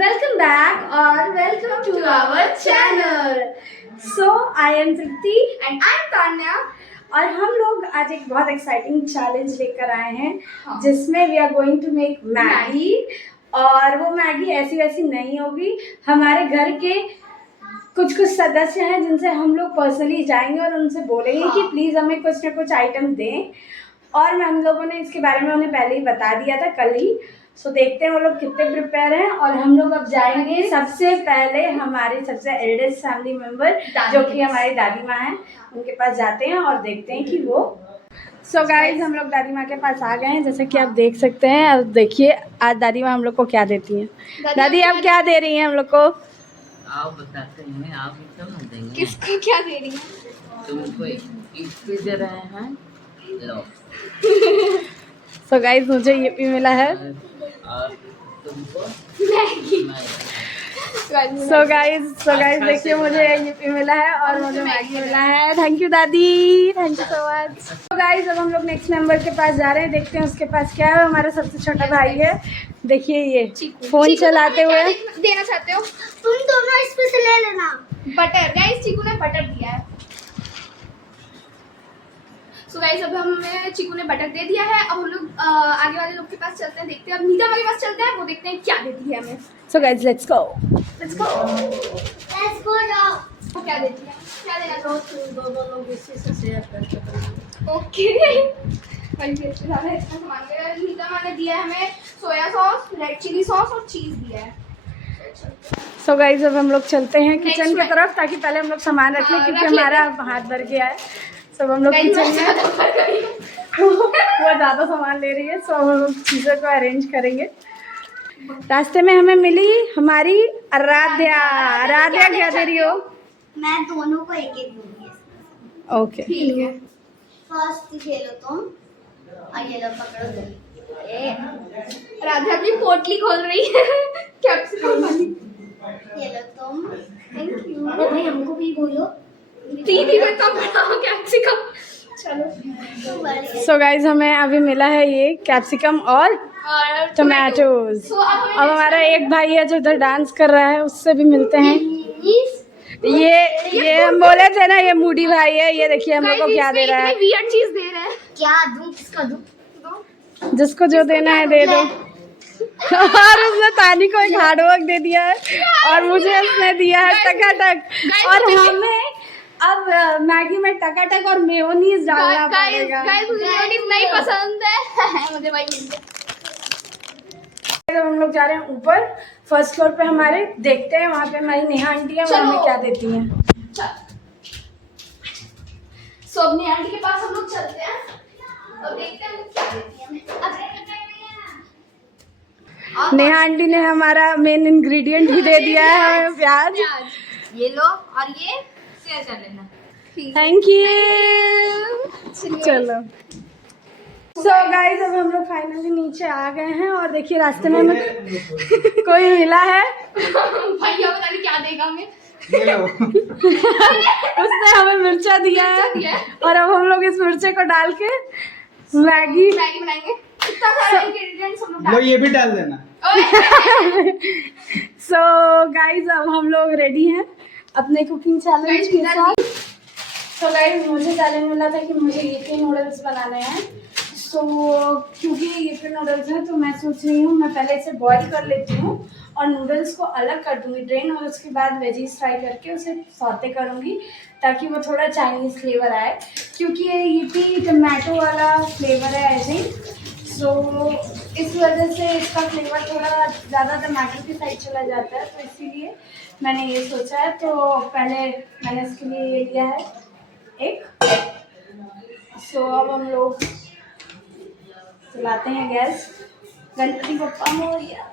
Welcome back or welcome to our channel. So I am Tripti and I'm Tanya. और हम लोग आज एक बहुत एक्साइटिंग चैलेंज लेकर आए हैं जिसमें we are going to make Maggi. और वो मैगी ऐसी वैसी नहीं होगी, हमारे घर के कुछ सदस्य हैं जिनसे हम लोग पर्सनली जाएंगे और उनसे बोलेंगे कि प्लीज़ हमें कुछ ना कुछ आइटम दें। और हम लोगों ने इसके बारे में उन्हें पहले ही बता दिया था कल ही। सो देखते हैं वो लोग कितने प्रिपेयर हैं। और हम लोग अब जाएंगे सबसे पहले हमारे सबसे एल्डेस्ट फैमिली मेंबर जो कि हमारी दादी माँ हैं, उनके पास जाते हैं और देखते हैं कि वो सो गाइज हम लोग दादी माँ के पास आ गए हैं। जैसे कि आप देख सकते हैं, अब देखिए आज दादी माँ हम लोग को क्या देती हैं। दादी आप क्या दे रही हैं हम लोग को? आप बताते हैं, आप क्यों नहीं देंगे? किसको क्या दे रही है? तुमको गिफ्ट दे रहे हैं, लो। सो गाइज मुझे ये भी मिला है और तुमको मैगी। सो गाइज देखिए मुझे ये भी मिला है और मुझे मैगी मिला है। थैंक यू दादी, thank you so much. So guys अब हम लोग नेक्स्ट मेंबर के पास जा रहे हैं, देखते हैं उसके पास क्या है। हमारा सबसे छोटा भाई है, देखिए ये फोन चलाते हुए। देना चाहते हो? तुम दोनों इसमें से ले लेना। बटर। गाइस चीकू ने बटर दिया है। सो गाइस अब हमें चीकू ने बटर दे दिया है। अब हम लोग आगे वाले लोग के पास चलते हैं, देखते हैं। अब नीता के पास चलते हैं, वो देखते हैं क्या देती है हमें। So guys let's go. Let's go. Let's go now. वो क्या देती है? क्या देना चाहते दो लोग इससे से शेयर करके हो? ओके। भाई इससे ज़्यादा इतना सामान दे रहा है। नीता माँ ने दिया है हमें soya sauce, red chilli sauce और चीज़ दिया है। सो गाइज अब हम लोग चलते हैं किचन की तरफ, ताकि पहले हम लोग सामान रख लें क्योंकि हमारा हाथ भर गया है। सब हम लोग किचन में वो ज़्यादा सामान ले रही है, सो हम लोग चीज़ों को अरेंज करेंगे। रास्ते में हमें मिली हमारी आराध्या। आराध्या क्या दे रही हो? मैं दोनों को एक एक दूंगी। ओके ठीक है। फर्स्ट खेलो तुम और ये लो पकड़ो तुम। राधा अपनी पोटली खोल रही है कैप्सिकम वाली। ये लो तुम। Thank you. भाई हमको भी बोलो। दीदी में कब बनाओ कैप्सिकम? चलो। तुम बड़े। सो गाइज हमें अभी मिला है ये कैप्सिकम और टमाटोज। So, अब अब हमारा एक भाई है जो इधर डांस कर रहा है, उससे भी मिलते हैं। ये हम बोले थे ना, ये मूडी भाई है। ये देखिए हम लोग को क्या दे रहा है। वियर्ड चीज दे रहा है। क्या दूं? किसका दूं? जिसको जो देना है दे दो। और उसने तानी को एक हार्ड वर्क दे दिया है और मुझे उसने दिया है टकाटक। और हमें अब मैगी में टकाटक और मेयोनीज डालना पड़ेगा। गाइस मुझे मेयोनीज नहीं पसंद है। मुझे भाई मिल गया। जब हम लोग जा रहे हैं ऊपर फर्स्ट फ्लोर पे हमारे, देखते हैं वहाँ पे हमारी नेहा आंटी है, वो हमें क्या देती हैं। सो अब नेहा आंटी के पास हम लोग चलते हैं और देखते हैं वो क्या देती है हमें। नेहा आंटी ने हमारा मेन इंग्रेडिएंट भी दे दिया है, हमें प्याज। ये लो और ये शेयर कर लेना। Thank you. चलो सो गाइज अब हम लोग फाइनली नीचे आ गए हैं और देखिए रास्ते में हमें कोई मिला है। भैया पता नहीं क्या देगा हमें। उसने हमें मिर्चा दिया है और अब हम लोग इस मिर्चे को डाल के मैगी बनाएंगे। इतना सारा इंग्रेडिएंट्स हम लोग डाल। ये भी डाल देना। सो गाइज अब हम लोग रेडी हैं अपने कुकिंग चैलेंज के साथ। सो गाइज मुझे चैलेंज मिला था कि मुझे यीपी नूडल्स बनाने हैं। सो क्योंकि यीपी नूडल्स हैं तो मैं सोच रही हूँ मैं पहले इसे बॉईल कर लेती हूँ और नूडल्स को अलग कर दूँगी ड्रेन, और उसके बाद वेजीज फ्राई करके उसे सौते करूँगी ताकि वो थोड़ा चाइनीज़ फ्लेवर आए, क्योंकि ये यीपी टमाटो वाला फ्लेवर है आई थिंक। सो इस वजह से इसका फ्लेवर थोड़ा ज़्यादा टमाटो की साइड चला जाता है, तो इसीलिए मैंने ये सोचा है। तो पहले मैंने इसके लिए ये लिया है एक। सो अब हम लोग चलाते हैं गैस। गणपति बप्पा मोरिया।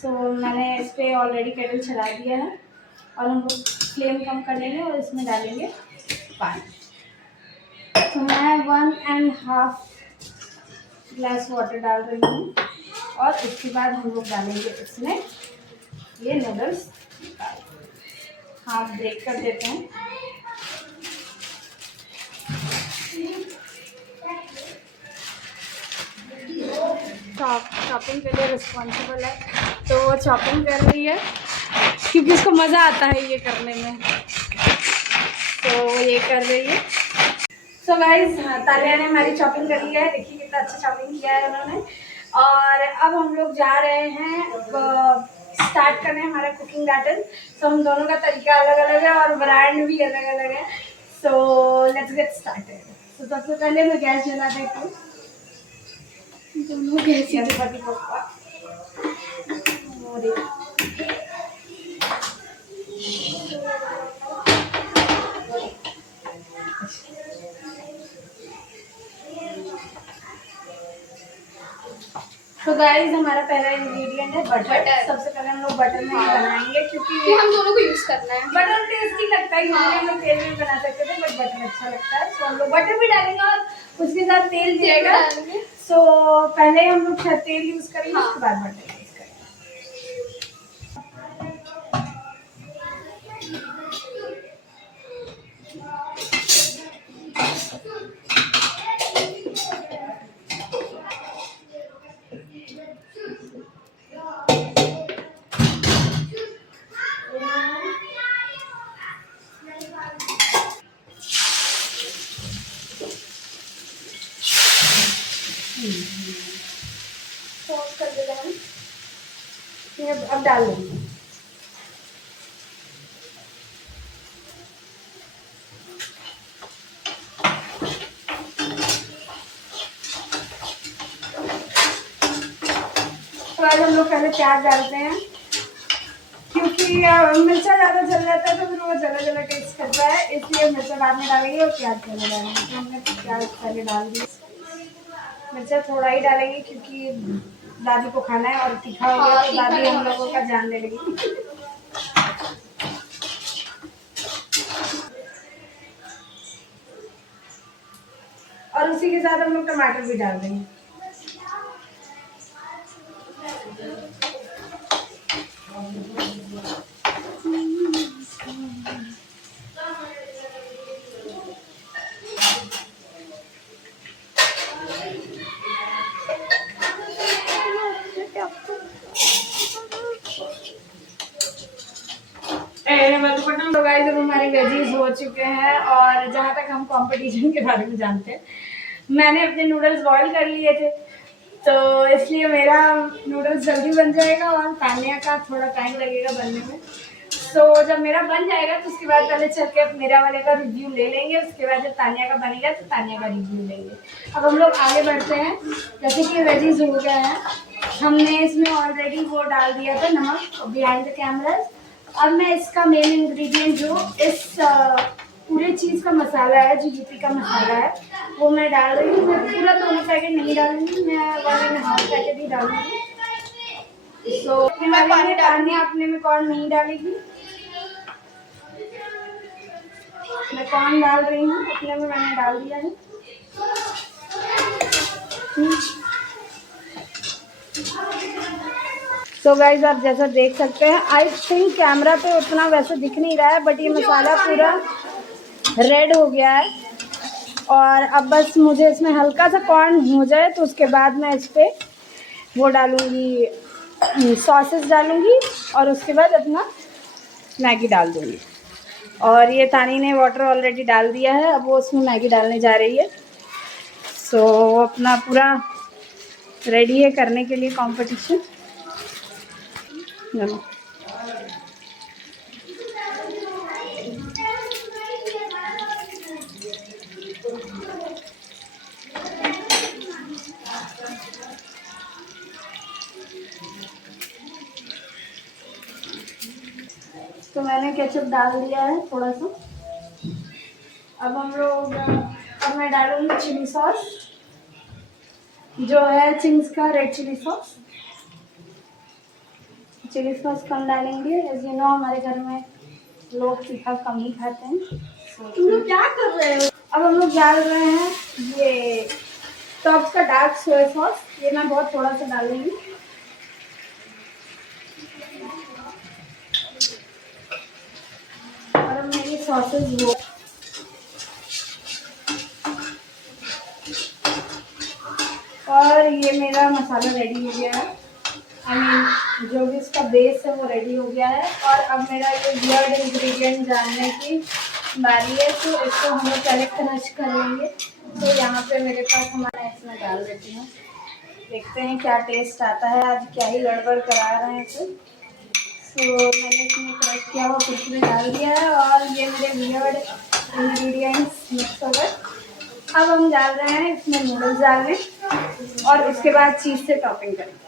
सो मैंने इस पर ऑलरेडी केटल चला दिया है और हम लोग फ्लेम कम कर लेंगे और इसमें डालेंगे पानी। तो मैं 1.5 ग्लास वाटर डाल रही हूँ और इसके बाद हम लोग डालेंगे इसमें ये नूडल्स। हाफ ब्रेक कर देते हैं। शॉपिंग के लिए रिस्पॉन्सिबल है, तो वो शॉपिंग कर रही है क्योंकि उसको मज़ा आता है ये करने में, तो वो ये कर रही है। सो गाइस, तालिया ने हमारी शॉपिंग कर ली है, देखिए कितना अच्छा शॉपिंग किया है उन्होंने। और अब हम लोग जा रहे हैं स्टार्ट करने हमारा कुकिंग बैटल। सो हम दोनों का तरीका अलग अलग है और ब्रांड भी अलग अलग है। So let's get started. तो सबसे पहले मैं गैस जला देती हूँ, दोनों गैस गणपति बप्पा। तो गाइस, हमारा पहला इंग्रेडिएंट है बटर। सबसे पहले हम लोग बटर में ही बनाएंगे क्योंकि हम दोनों को यूज करना है। बटर टेस्टी लगता है, यूजली हम लोग तेल में बना सकते थे बट बटर अच्छा लगता है। तो हम लोग बटर भी डालेंगे और उसके साथ तेल दिएगा। सो पहले हम लोग तेल यूज करेंगे, उसके बाद बटर यूज करेंगे। सॉस कर देते हैं, ये अब डाल देंगे। तो आज हम लोग पहले प्याज डालते हैं क्योंकि मिर्चा ज़्यादा जल जाता है तो फिर वो जला टेस्ट करता है, इसलिए मिर्चा बाद में डालेंगे और प्याज पहले डालेंगे। तो हमने प्याज पहले डाल दिया, मिर्चा थोड़ा ही डालेंगे क्योंकि दादी को खाना है और तीखा हो गया तो दादी हम लोगों का जान ले लेगी। और उसी के साथ हम लोग टमाटर भी डाल देंगे। तो गाइस, अब हमारे वेजीज हो चुके हैं और जहाँ तक हम कंपटीशन के बारे में जानते हैं, मैंने अपने नूडल्स बॉईल कर लिए थे तो इसलिए मेरा नूडल्स जल्दी बन जाएगा और तानिया का थोड़ा टाइम लगेगा बनने में। तो जब मेरा बन जाएगा तो उसके बाद पहले चल के मेरा वाले का रिव्यू ले लेंगे, उसके बाद जब तानिया का बनेगा तो तानिया का रिव्यू लेंगे। अब हम लोग आगे बढ़ते हैं। जैसे कि वेजीज हो गए हैं, हमने इसमें ऑलरेडी वो डाल दिया था नमक बिहाइंड द कैमराज। अब मैं इसका मेन इंग्रेडिएंट जो इस पूरे चीज़ का मसाला है, जो यूपी का मसाला है, वो मैं डाल रही हूँ। मैं पूरा दोनों पैकेट नहीं डालूंगी, मैं 1.5 पैकेट ही डालूंगी। तो मैं पानी डालनी अपने में कॉर्न नहीं डालेगी, मैं कॉर्न डाल रही हूँ अपने में, मैंने डाल दिया है। तो गाइज, आप जैसा देख सकते हैं, आई थिंक कैमरा पे उतना वैसे दिख नहीं रहा है बट ये मसाला पूरा रेड हो गया है। और अब बस मुझे इसमें हल्का सा कॉर्न हो जाए तो उसके बाद मैं इस पर वो डालूँगी, सॉसेस डालूँगी और उसके बाद अपना मैगी डाल दूँगी। और ये तानी ने वाटर ऑलरेडी डाल दिया है, अब वो उसमें मैगी डालने जा रही है। सो अपना पूरा रेडी है करने के लिए कंपटीशन। तो मैंने केचप डाल दिया है थोड़ा सा। अब हम लोग अब मैं डालूंगी चिली सॉस, जो है चिंग्स का red chilli sauce. Chilli sauce कम डालेंगे, एज यू नो हमारे घर में लोग तीखा कम ही खाते हैं। तुम लोग क्या कर रहे हो? अब हम लोग डाल रहे हैं ये टॉप्स का डार्क सोया सॉस, ये मैं बहुत थोड़ा सा डालूंगी। और अब मेरी सॉसेज वो और ये मेरा मसाला रेडी हो गया है। आई मीन जो भी इसका बेस है वो रेडी हो गया है। और अब मेरा ये वियर्ड इंग्रेडिएंट जानने की बारी है, तो इसको हम लोग पहले क्रश कर लेंगे। तो यहाँ पे मेरे पास हमारा इसमें डाल देती हूँ, देखते हैं क्या टेस्ट आता है। आज क्या ही गड़बड़ करा रहे हैं इसे। तो मैंने इसमें क्रश किया हुआ कुछ में डाल दिया है और ये मेरे वियर्ड इंग्रेडिएंट्स मिक्स हो गए। अब हम डाल रहे हैं इसमें नूडल्स डालने और उसके बाद चीज़ से टॉपिंग करेंगे।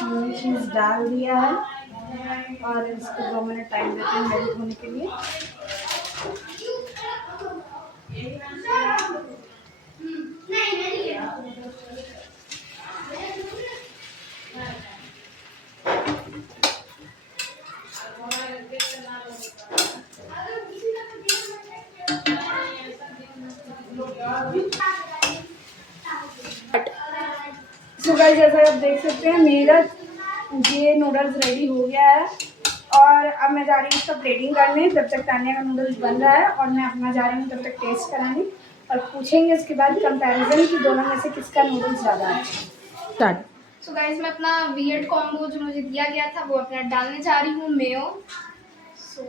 हमने चीज़ डाल दिया है और इसको 2 मिनट टाइम देते हैं मेल्ट होने के लिए। सो गाइस, जैसा आप देख सकते हैं मेरा ये नूडल्स रेडी हो गया है और अब मैं जा रही हूँ इसका प्लेटिंग करने। तब तक तान्या का नूडल्स बन रहा है और मैं अपना जा रही हूँ तब तक टेस्ट कराने और पूछेंगे इसके बाद कंपैरिजन कि दोनों में से किसका नूडल्स ज़्यादा है। स्टार्ट। सो गाइस, मैं अपना वियर्ड कॉम्बो जो मुझे दिया गया था वो अपना डालने जा रही हूँ, मेयो। सो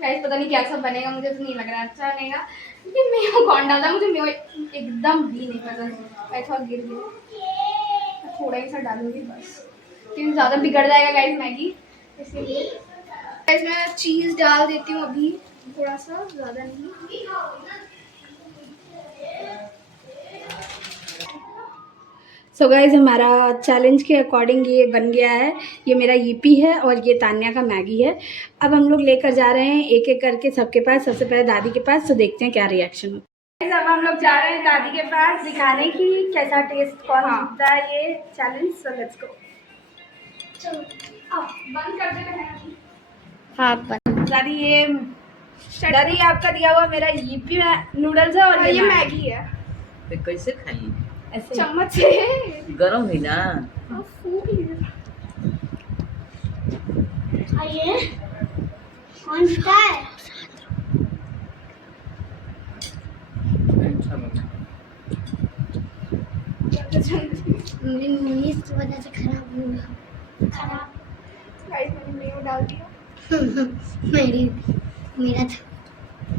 गाइस, पता नहीं कैसा बनेगा, मुझे तो नहीं लग रहा अच्छा बनेगा क्योंकि मेयो कौन डालता है, मुझे मेयो एकदम भी नहीं पसंद। मैं थोड़ा गिर गया, थोड़ा ही सा डालूंगी बस क्योंकि ज़्यादा बिगड़ जाएगा गाइस मैगी, इसीलिए। गाइस, मैं चीज़ डाल देती हूँ अभी, थोड़ा सा, ज़्यादा नहीं। सो गाइज, हमारा चैलेंज के अकॉर्डिंग ये बन गया है। ये मेरा यीपी है और ये तान्या का मैगी है। अब हम लोग लेकर जा रहे हैं एक एक करके सबके पास। सबसे पहले दादी के पास, तो देखते हैं क्या रिएक्शन होता है। अब हम लोग जा रहे हैं दादी के पास दिखाने की कैसा टेस्ट कौन जीतता है ये चैलेंज। So let's go. बंद कर देते हैं। हाँ दादी आपका दिया हुआ मेरा यीपी नूडल्स है और ये मैगी है, तो कैसे खाई? ऐसे चम्मच से गरम हुई ना? फूक लीजिए। ये कौन सा है? अच्छा लगा। मेरी मम्मी की वजह से खराब हो गया। खराब गाइस, मैंने मेयो डाल दिया। मेरा था।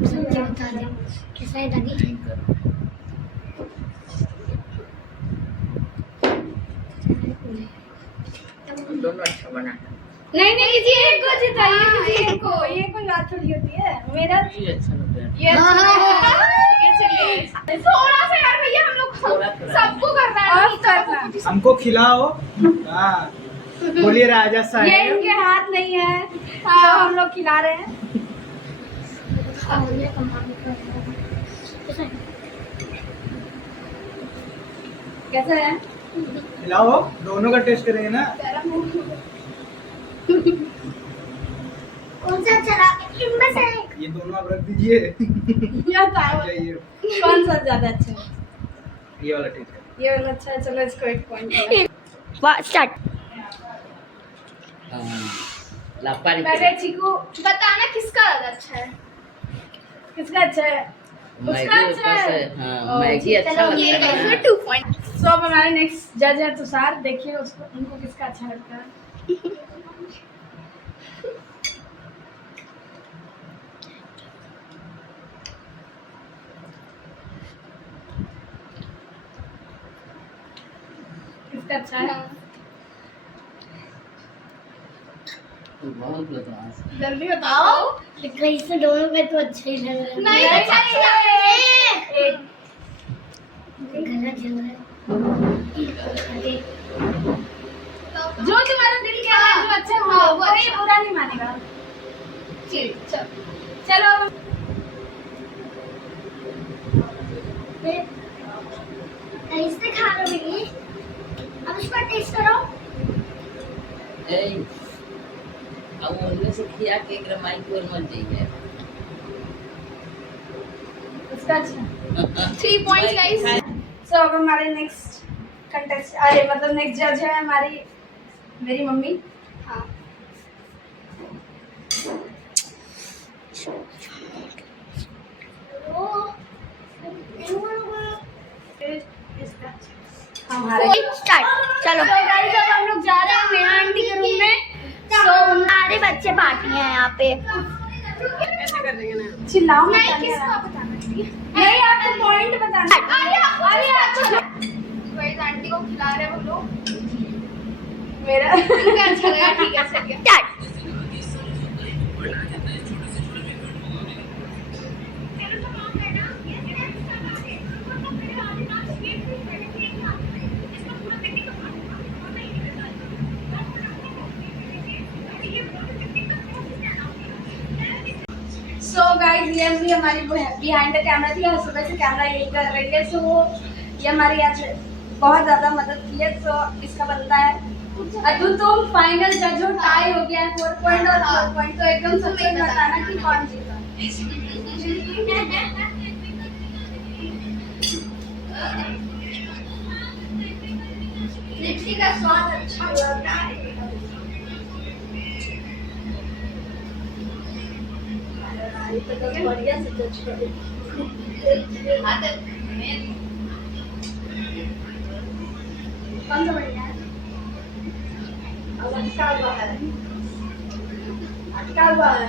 सबसे बता दे कैसा है दादी? दोनों अच्छा बना है। नहीं किसी एक को जिताइए, किसी एक को। ये कोई बात थोड़ी होती है। मेरा ये अच्छा लग रहा है। ये ये चलिए थोड़ा सा यार भैया, हम लोग सबको करना है, और करना। हमको खिलाओ। हाँ, बोलिए राजा ये साहब। इनके हाथ नहीं है तो हम लोग खिला रहे हैं। कैसा है? खिलाओ, दोनों का टेस्ट करेंगे ना। कौन सा चला? इनमें से ये दोनों आप रख दीजिए। या ताव चाहिए कौन सा ज्यादा अच्छा है? ये वाला टेस्ट है। ये वाला अच्छा है। चलो इसको 1 पॉइंट। स्टार्ट। लापारी पहले चीकू बताना किसका ज्यादा अच्छा है। किसका अच्छा है? मैगी उसका अच्छा ऊपर से। है। हाँ, मैगी अच्छा चलो, लगता ये है गाइस ना। में 2 पॉइंट। सो अब हमारे नेक्स्ट जज है तुषार। देखिए उसको, उनको किसका अच्छा लगता है। किसका अच्छा है? बहुत बदमाश। जल्दी बताओ। कहीं से दोनों पे तो अच्छे ही लग रहे हैं। नहीं अच्छा नहीं लग रहा है। एक गला जल रहा है। जो तुम्हारा दिल कह रहा है जो अच्छा हो हाँ, वो कोई अच्छा। बुरा नहीं मानेगा। चलो ऐसे खा लो बेटी। अब इसका टेस्ट करो। ए, अब उनमें से किया केक रमाई को मर जाइए उसका अच्छा 3 पॉइंट्स गाइस। सो अब हमारे नेक्स्ट कंटेस्ट अरे मतलब नेक्स्ट जज है हमारी मेरी मम्मी। हाँ हमारे स्टार्ट चलो। तो गाइस अब हम लोग जा रहे हैं नेहा आंटी के रूम में। सो सारे बच्चे पार्टी हैं यहाँ पे। चिल्लाओ मत नहीं तानिया। किसको बताना चाहिए? नहीं आपको पॉइंट बताना अरे अच्छा गाइस आंटी को खिला रहे हैं वो लोग। मेरा ठीक है अच्छा लगा ठीक है चल गया। स्टार्ट। सो गाइस ये भी हमारी बिहाइंड द कैमरा थी और सुबह से कैमरा यही कर रही है। सो ये हमारी आज बहुत ज़्यादा मदद की है। तो इसका बनता है अदू तुम फाइनल जज हो। टाई हो गया है 4 पॉइंट और 4 पॉइंट। तो एकदम सच में बताना कि कौन जीता। लिट्टी का स्वाद अच्छा लग रहा है। बढ़िया से जज करो। कौन सा बढ़िया है? अब अटका हुआ है। अटका हुआ है।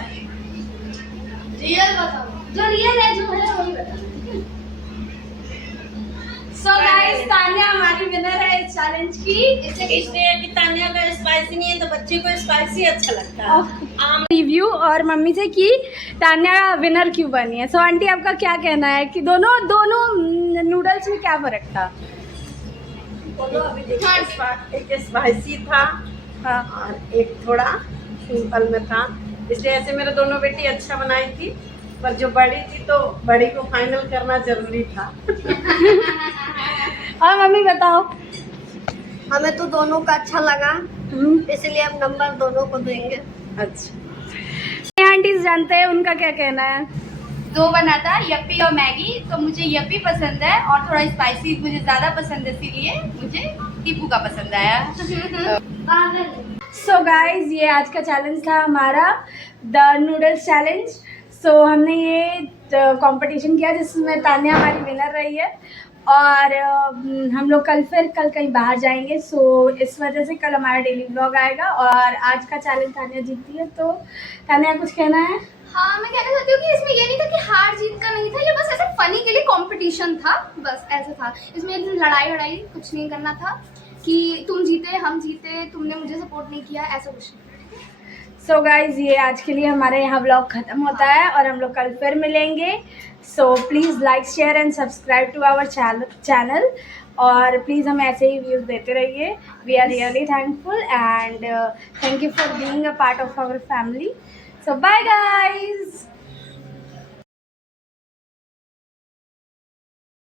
रियल बताओ। जो रियल है जो है वही बताओ। सो गाइस तान्या हमारी विनर है इस चैलेंज की। इसलिए कि तान्या का स्पाइसी नहीं है तो बच्चे को स्पाइसी अच्छा लगता है। रिव्यू और मम्मी से कि तान्या विनर क्यों बनी है। सो आंटी आपका क्या कहना है कि दोनों नूडल्स में क्या फर्क था? बोलो अभी देखो एक स्पाइसी था हाँ और एक थोड़ा सिंपल में था। इसलिए ऐसे मेरे दोनों बेटी अच्छा बनाई थी पर जो बड़ी थी तो बड़ी को फाइनल करना जरूरी था। और मम्मी बताओ। हमें तो दोनों का अच्छा लगा इसलिए हम नंबर दोनों को देंगे। अच्छा आंटी जानते हैं उनका क्या कहना है? दो बना था यप्पी और मैगी। तो मुझे यप्पी पसंद है और थोड़ा स्पाइसी मुझे ज़्यादा पसंद है इसीलिए मुझे टीपू का पसंद आया। सो गाइज ये आज का चैलेंज था हमारा द नूडल्स चैलेंज। सो हमने ये कंपटीशन किया जिसमें तान्या हमारी विनर रही है। और हम लोग कल कहीं बाहर जाएंगे। सो इस वजह से कल हमारा डेली व्लॉग आएगा और आज का चैलेंज तान्या जीती है। तो तान्या कुछ कहना है? हाँ मैं कहना चाहती हूँ कि इसमें ये नहीं था कि हार जीत का नहीं था। ये बस ऐसे फनी के लिए कंपटीशन था। बस ऐसा था। इसमें लड़ाई वड़ाई कुछ नहीं करना था कि तुम जीते हम जीते तुमने मुझे सपोर्ट नहीं किया ऐसा कुछ नहीं। सो गाइज ये आज के लिए हमारे यहाँ व्लॉग ख़त्म होता है और हम लोग कल फिर मिलेंगे। So please like share and subscribe to our channel और प्लीज़ हमें ऐसे ही व्यूज़ देते रहिए। We are really thankful and thank you for being a part of our family. So bye guys.